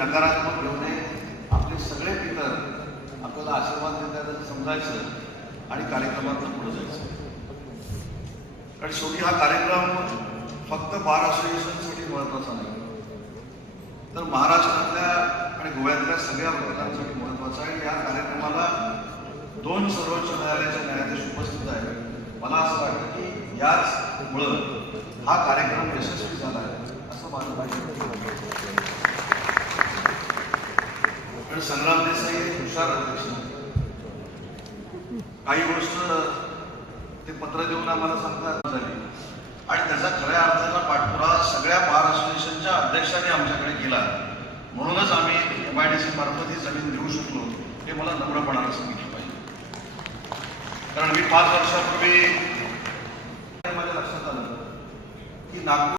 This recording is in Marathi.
नकारात्मक घेऊ नये. आपले सगळे पितर आपल्याला आशीर्वाद देतात समजायचं आणि कार्यक्रमातून पुढे जायचं. कारण शेवटी हा कार्यक्रम फक्त बार असोसिएशनसाठी महत्त्वाचा नाही, तर महाराष्ट्रातल्या आणि गोव्यातल्या सगळ्या वर्गांसाठी महत्त्वाचा आहे. या कार्यक्रमाला 2 सर्वोच्च न्यायालयाचे न्यायाधीश उपस्थित आहेत. मला असं वाटतं की याचमुळं हा कार्यक्रम यशस्वी झाला आहे असं माझं वाटतं. पण संग्राम देसाई हे हुशार अध्यक्ष, काही गोष्ट ते पत्र देऊन आम्हाला सांगता झाली आणि त्याचा खऱ्या अर्थाला पाठपुरावा सगळ्या बार असोसिएशनच्या अध्यक्षांनी आमच्याकडे केला. म्हणूनच आम्ही MIDC मार्फत ही जमीन देऊ शकलो हे मला नम्रपणाने सांगितलं पाहिजे. कारण मी 5 वर्षापूर्वी माझ्या लक्षात आलं की नागपूर